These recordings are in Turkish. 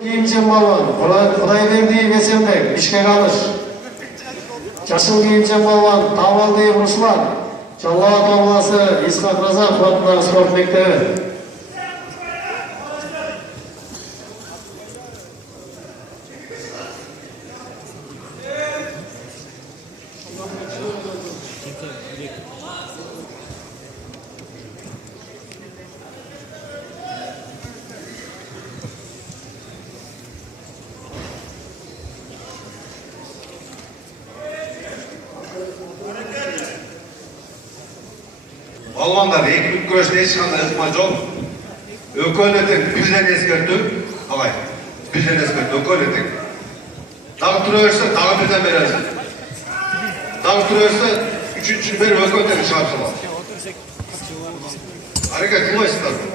Kiyimci balon, Kudayberdi Veselbek, Bişkek Alış. Жасыл кийимчи балуан Табалдиев Руслан, Жалал Ата обласы Исхак Разаков атындағы спорт мектебі. Balvanlar ekmek güreşte hiç kanlı ıkma çok. Ökölledik birden eskerttik. Kalay. Birden eskerttik. Ökölledik. Dağı duruyorsa dağı birden veririz. Dağı duruyorsa üçüncü bir ökölledik şartılar. Hareket kılmayız tabii.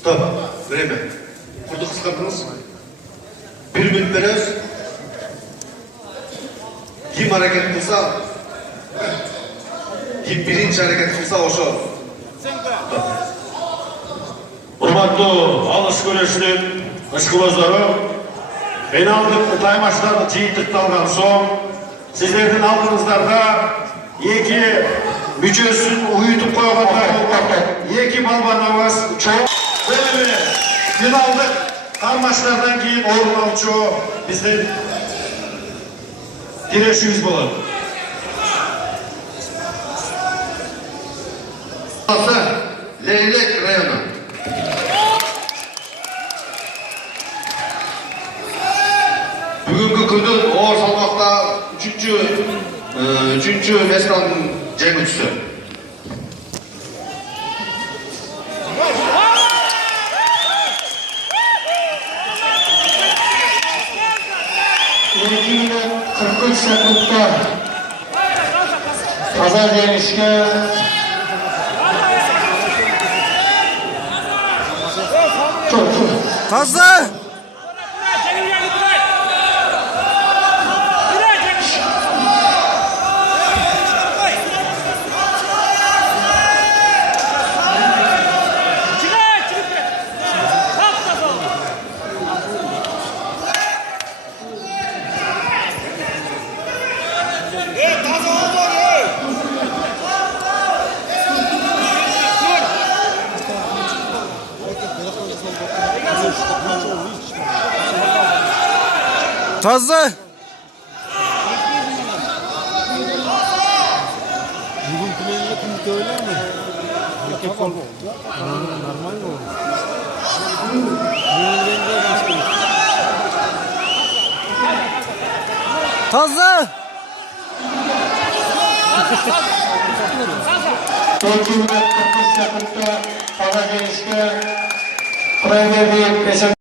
Stop. Время. Kurdu kıskandınız. 1 minut veriyoruz. Kim hareket kılsa, kim birinci hareket kılsa oşu. Урматтуу алыш күрөшүнүн ышкыбоздору, финалдык таймаштарды жыйынтыкталган соң сиздердин алдыңыздарда эки мүчөсүн уютуп койгондар эки балбаныбыз чоң себеби финалдык кармаштардан кийин орун алчу биздин тирешибиз болот. Leylek rayonu. Bugünkü gündüz o salmakta üçüncü Vesran'ın cengüçüsü. Yine 43 sekundda Pazar yenişke Fazla! Fazla! Bugün planıyla kumda öyle mi? Yok oldu. Normal mi oldu? Fazla! 4 minut 43 sekundda Pazar yenişke Kudayberdi